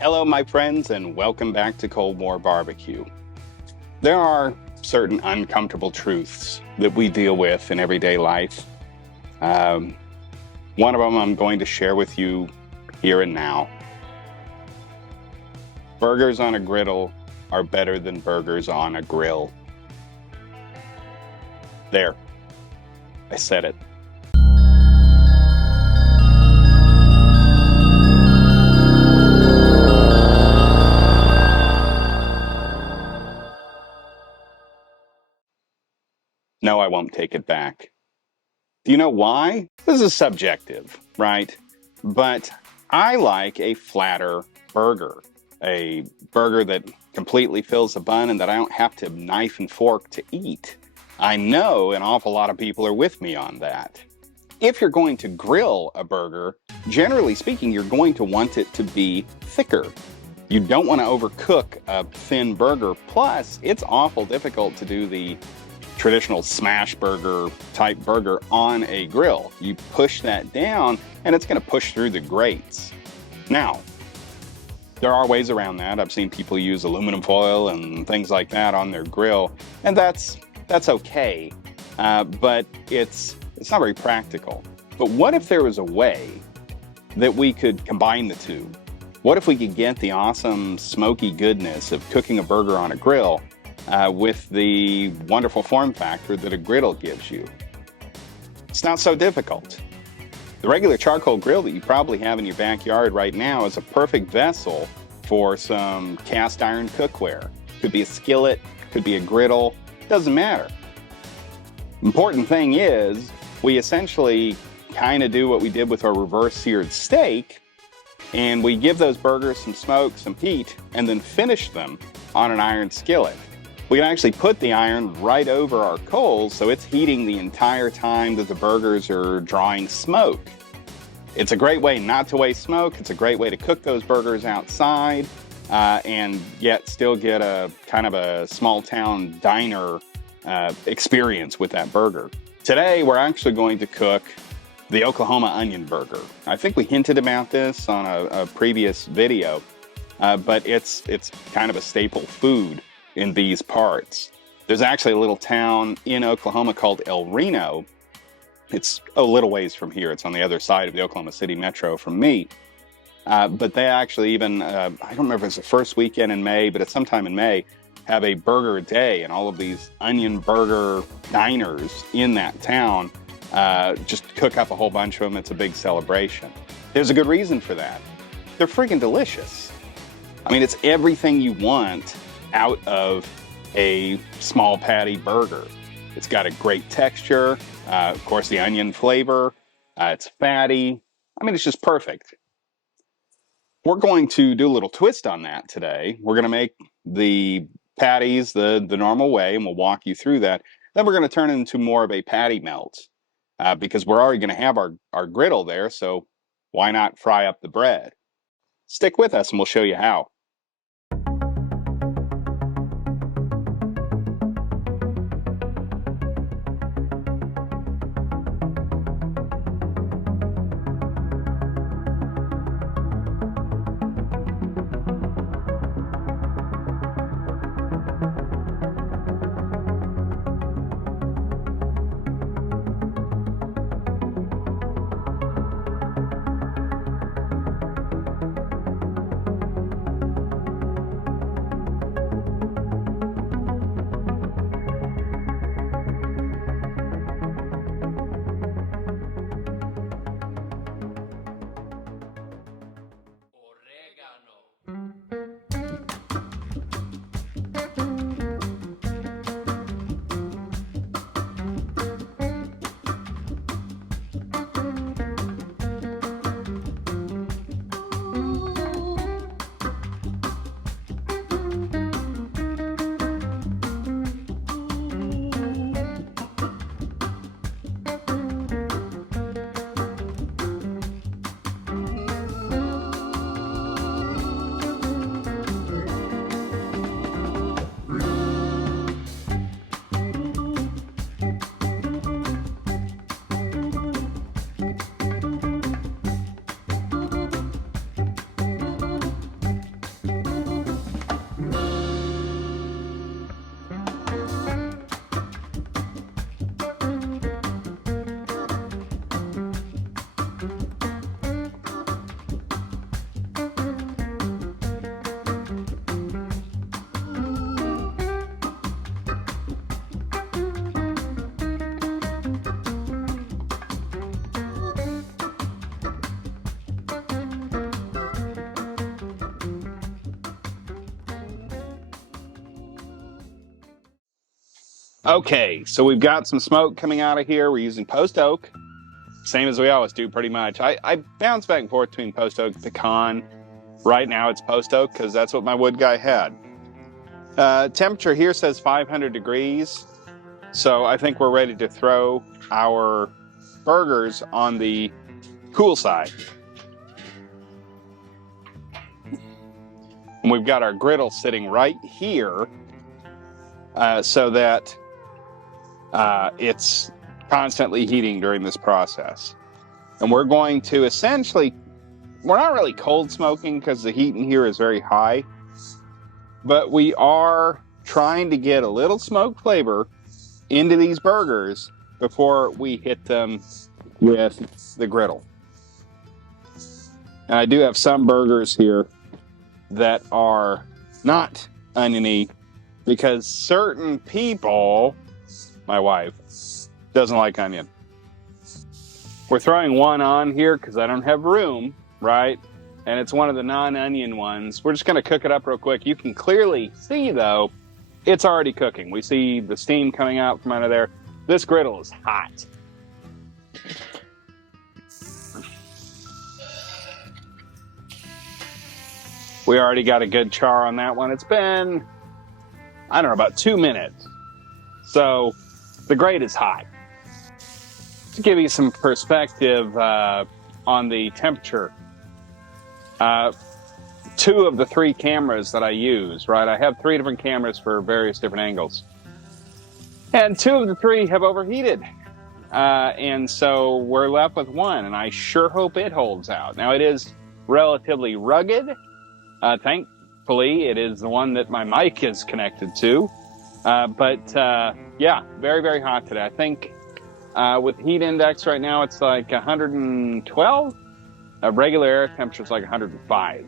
Hello, my friends, and welcome back to Cold War Barbecue. There are certain uncomfortable truths that we deal with in everyday life. One of them I'm going to share with you here and now. Burgers on a griddle are better than burgers on a grill. There, I said it. No, I won't take it back. Do you know why? This is subjective, right? But I like a flatter burger, a burger that completely fills the bun and that I don't have to knife and fork to eat. I know an awful lot of people are with me on that. If you're going to grill a burger, generally speaking, you're going to want it to be thicker. You don't want to overcook a thin burger. Plus, it's awful difficult to do the traditional smash burger type burger on a grill. You push that down and it's going to push through the grates. Now, there are ways around that. I've seen people use aluminum foil and things like that on their grill, and that's okay, but it's not very practical. But what if there was a way that we could combine the two? What if we could get the awesome smoky goodness of cooking a burger on a grill with the wonderful form factor that a griddle gives you? It's not so difficult. The regular charcoal grill that you probably have in your backyard right now is a perfect vessel for some cast iron cookware. Could be a skillet, could be a griddle, doesn't matter. Important thing is, we essentially kind of do what we did with our reverse seared steak, and we give those burgers some smoke, some heat, and then finish them on an iron skillet. We can actually put the iron right over our coals so it's heating the entire time that the burgers are drawing smoke. It's a great way not to waste smoke. It's a great way to cook those burgers outside and yet still get a kind of a small town diner experience with that burger. Today, we're actually going to cook the Oklahoma onion burger. I think we hinted about this on a previous video, but it's kind of a staple food in these parts. There's actually a little town in Oklahoma called El Reno. It's a little ways from here. It's on the other side of the Oklahoma City Metro from me. But they actually even, I don't remember if it's the first weekend in May, but it's sometime in May, have a burger day, and all of these onion burger diners in that town just cook up a whole bunch of them. It's a big celebration. There's a good reason for that. They're freaking delicious. I mean, it's everything you want out of a small patty burger. It's got a great texture, of course the onion flavor, it's fatty. I mean, it's just perfect. We're going to do a little twist on that today. We're going to make the patties the normal way, and we'll walk you through that. Then we're going to turn it into more of a patty melt because we're already going to have our griddle there, so why not fry up the bread? Stick with us and we'll show you how. Okay, so we've got some smoke coming out of here. We're using post oak, same as we always do pretty much. I bounce back and forth between post oak and pecan. Right now it's post oak because that's what my wood guy had. Temperature here says 500 degrees. So I think we're ready to throw our burgers on the cool side. And we've got our griddle sitting right here so that it's constantly heating during this process. And we're going to essentially, we're not really cold smoking because the heat in here is very high, but we are trying to get a little smoke flavor into these burgers before we hit them with the griddle. And I do have some burgers here that are not oniony because certain people, my wife, doesn't like onion. We're throwing one on here because I don't have room, right? And it's one of the non-onion ones. We're just going to cook it up real quick. You can clearly see, though, it's already cooking. We see the steam coming out from under there. This griddle is hot. We already got a good char on that one. It's been, I don't know, about 2 minutes. So the grate is hot. To give you some perspective on the temperature, 2 of the 3 cameras that I use, right? I have 3 different cameras for various different angles. And 2 of the 3 have overheated. And so we're left with 1, and I sure hope it holds out. Now, it is relatively rugged. Thankfully, it is the one that my mic is connected to. Yeah, very, very hot today. I think with heat index right now, it's like 112. Regular air temperature is like 105.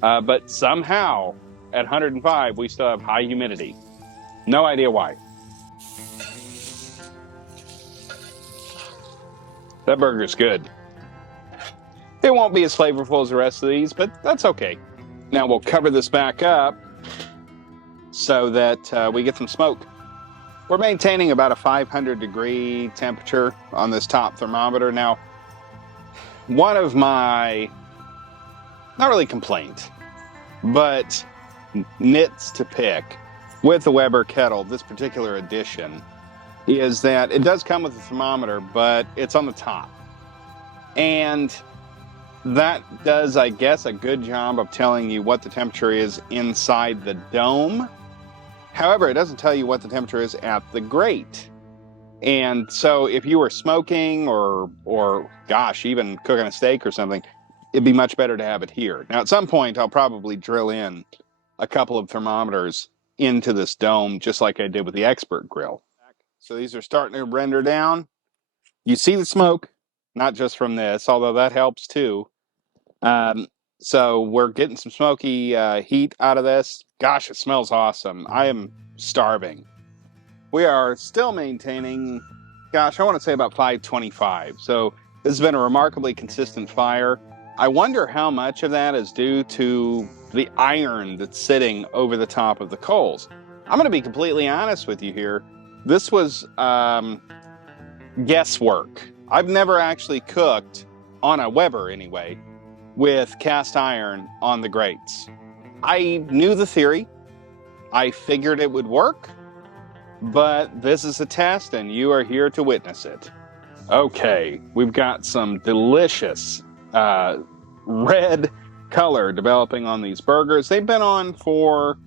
But somehow, at 105, we still have high humidity. No idea why. That burger's good. It won't be as flavorful as the rest of these, but that's okay. Now we'll cover this back up so that we get some smoke. We're maintaining about a 500 degree temperature on this top thermometer. Now, one of my, not really complaint, but nits to pick with the Weber Kettle, this particular edition, is that it does come with a thermometer, but it's on the top. And that does, I guess, a good job of telling you what the temperature is inside the dome. However, it doesn't tell you what the temperature is at the grate. And so if you were smoking or gosh, even cooking a steak or something, it'd be much better to have it here. Now, at some point, I'll probably drill in a couple of thermometers into this dome, just like I did with the Expert grill. So these are starting to render down. You see the smoke, not just from this, although that helps too. So we're getting some smoky heat out of this. Gosh, it smells awesome. I am starving. We are still maintaining, gosh, I want to say about 525. So this has been a remarkably consistent fire. I wonder how much of that is due to the iron that's sitting over the top of the coals. I'm going to be completely honest with you here. This was guesswork. I've never actually cooked, on a Weber anyway, with cast iron on the grates. I knew the theory. I figured it would work, but this is a test and you are here to witness it. Okay, we've got some delicious red color developing on these burgers. They've been on for,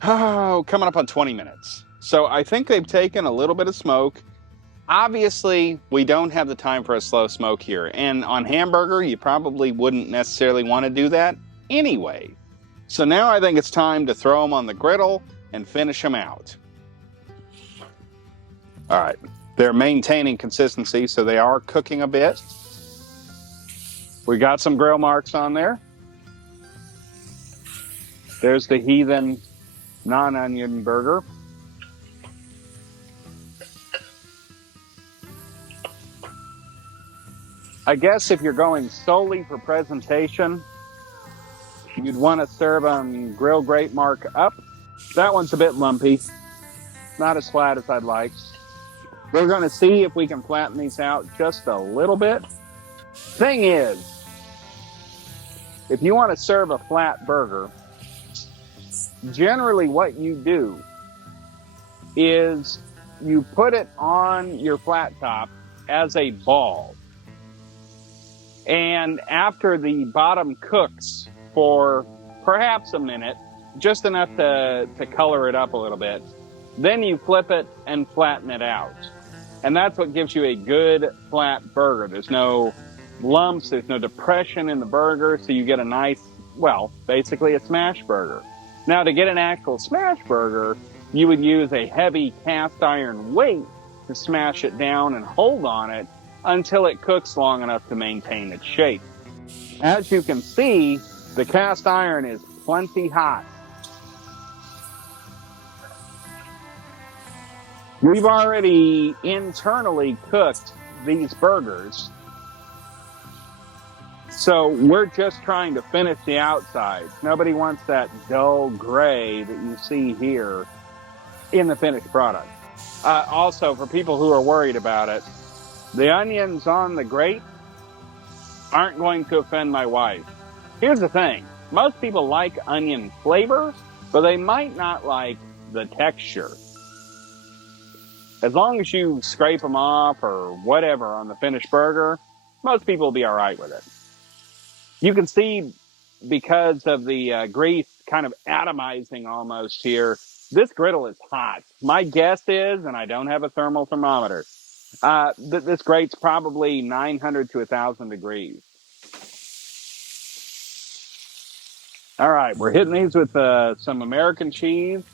coming up on 20 minutes. So I think they've taken a little bit of smoke. Obviously, we don't have the time for a slow smoke here. And on hamburger, you probably wouldn't necessarily want to do that anyway. So now I think it's time to throw them on the griddle and finish them out. All right, they're maintaining consistency, so they are cooking a bit. We got some grill marks on there. There's the heathen non-onion burger. I guess if you're going solely for presentation, you'd want to serve them grill grate mark up. That one's a bit lumpy. not as flat as I'd like. We're going to see if we can flatten these out just a little bit. Thing is, if you want to serve a flat burger, generally what you do is you put it on your flat top as a ball. And after the bottom cooks for perhaps a minute, just enough to color it up a little bit, then you flip it and flatten it out. And that's what gives you a good flat burger. There's no lumps, there's no depression in the burger, so you get a nice, well, basically a smash burger. Now, to get an actual smash burger, you would use a heavy cast iron weight to smash it down and hold on it until it cooks long enough to maintain its shape. As you can see, the cast iron is plenty hot. We've already internally cooked these burgers, so we're just trying to finish the outside. Nobody wants that dull gray that you see here in the finished product. Also, for people who are worried about it, the onions on the grate aren't going to offend my wife. Here's the thing. Most people like onion flavor, but they might not like the texture. As long as you scrape them off or whatever on the finished burger, most people will be all right with it. You can see, because of the grease kind of atomizing almost here, this griddle is hot. My guess is, and I don't have a thermal thermometer, that this grate's probably 900 to 1,000 degrees. All right, we're hitting these with some American cheese.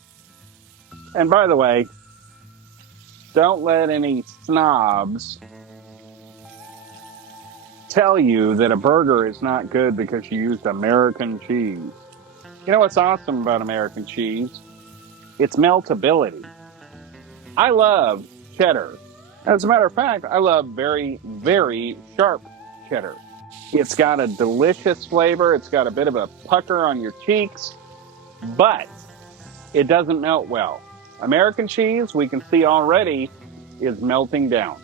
And by the way, don't let any snobs tell you that a burger is not good because you used American cheese. You know what's awesome about American cheese? Its meltability. I love cheddar. As a matter of fact, I love very, very sharp cheddar. It's got a delicious flavor. It's got a bit of a pucker on your cheeks, but it doesn't melt well. American cheese, we can see already, is melting down.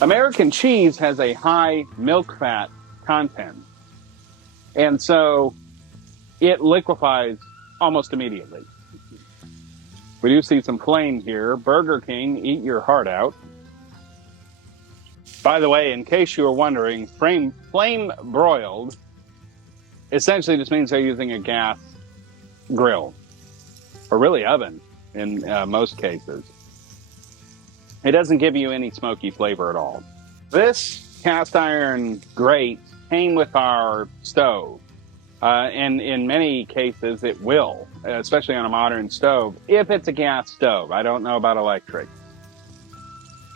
American cheese has a high milk fat content, and so it liquefies almost immediately. We do see some flame here. Burger King, eat your heart out. By the way, in case you were wondering, flame broiled essentially just means they're using a gas grill, or really oven in most cases. It doesn't give you any smoky flavor at all. This cast iron grate came with our stove. And in many cases, it will, especially on a modern stove, if it's a gas stove. I don't know about electric.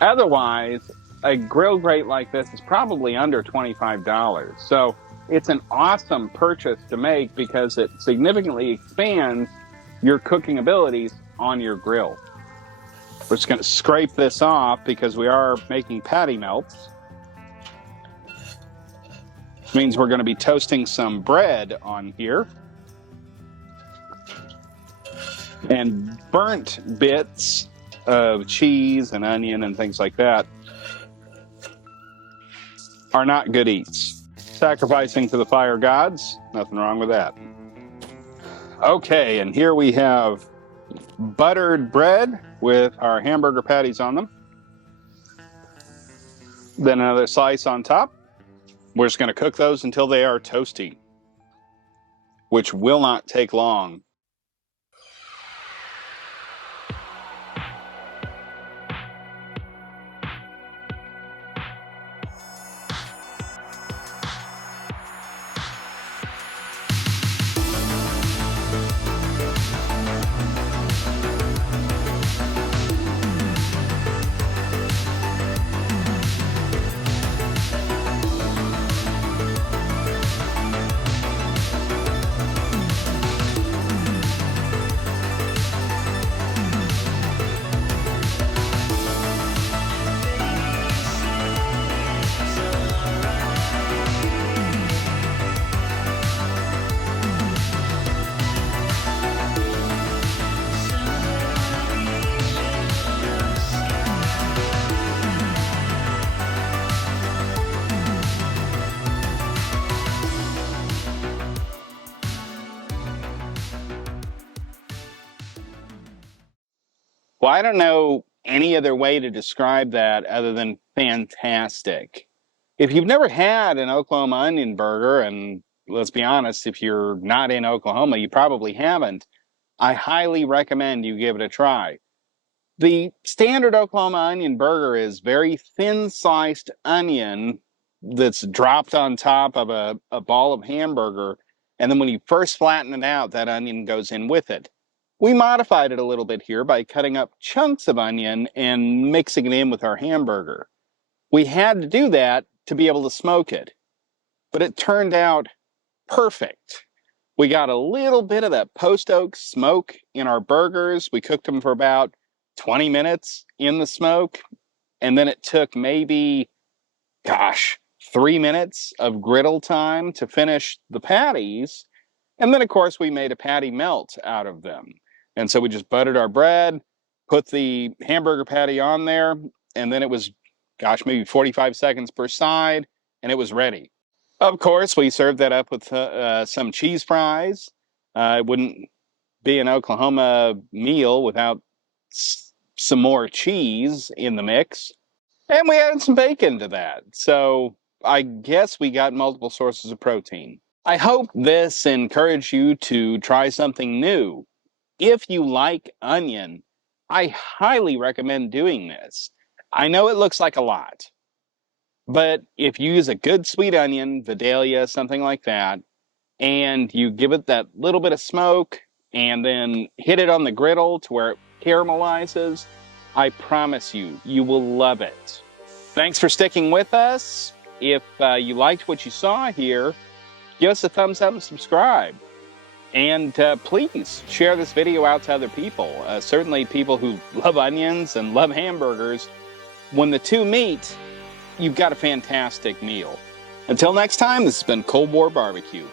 Otherwise, a grill grate like this is probably under $25. So it's an awesome purchase to make because it significantly expands your cooking abilities on your grill. We're just going to scrape this off because we are making patty melts. Which means we're going to be toasting some bread on here. And burnt bits of cheese and onion and things like that are not good eats. Sacrificing to the fire gods, nothing wrong with that. Okay, and here we have buttered bread with our hamburger patties on them. Then another slice on top. We're just going to cook those until they are toasty, which will not take long. Well, I don't know any other way to describe that other than fantastic. If you've never had an Oklahoma onion burger, and let's be honest, if you're not in Oklahoma, you probably haven't, I highly recommend you give it a try. The standard Oklahoma onion burger is very thin-sliced onion that's dropped on top of a ball of hamburger, and then when you first flatten it out, that onion goes in with it. We modified it a little bit here by cutting up chunks of onion and mixing it in with our hamburger. We had to do that to be able to smoke it, but it turned out perfect. We got a little bit of that post oak smoke in our burgers. We cooked them for about 20 minutes in the smoke, and then it took maybe, 3 minutes of griddle time to finish the patties. And then, of course, we made a patty melt out of them. And so we just buttered our bread, put the hamburger patty on there, and then it was, maybe 45 seconds per side, and it was ready. Of course, we served that up with some cheese fries. It wouldn't be an Oklahoma meal without some more cheese in the mix. And we added some bacon to that. So I guess we got multiple sources of protein. I hope this encouraged you to try something new. If you like onion, I highly recommend doing this. I know it looks like a lot, but if you use a good sweet onion, Vidalia, something like that, and you give it that little bit of smoke and then hit it on the griddle to where it caramelizes, I promise you, you will love it. Thanks for sticking with us. If you liked what you saw here, give us a thumbs up and subscribe. And please share this video out to other people, certainly people who love onions and love hamburgers. When the two meet, you've got a fantastic meal. Until next time, this has been Cold War Barbecue.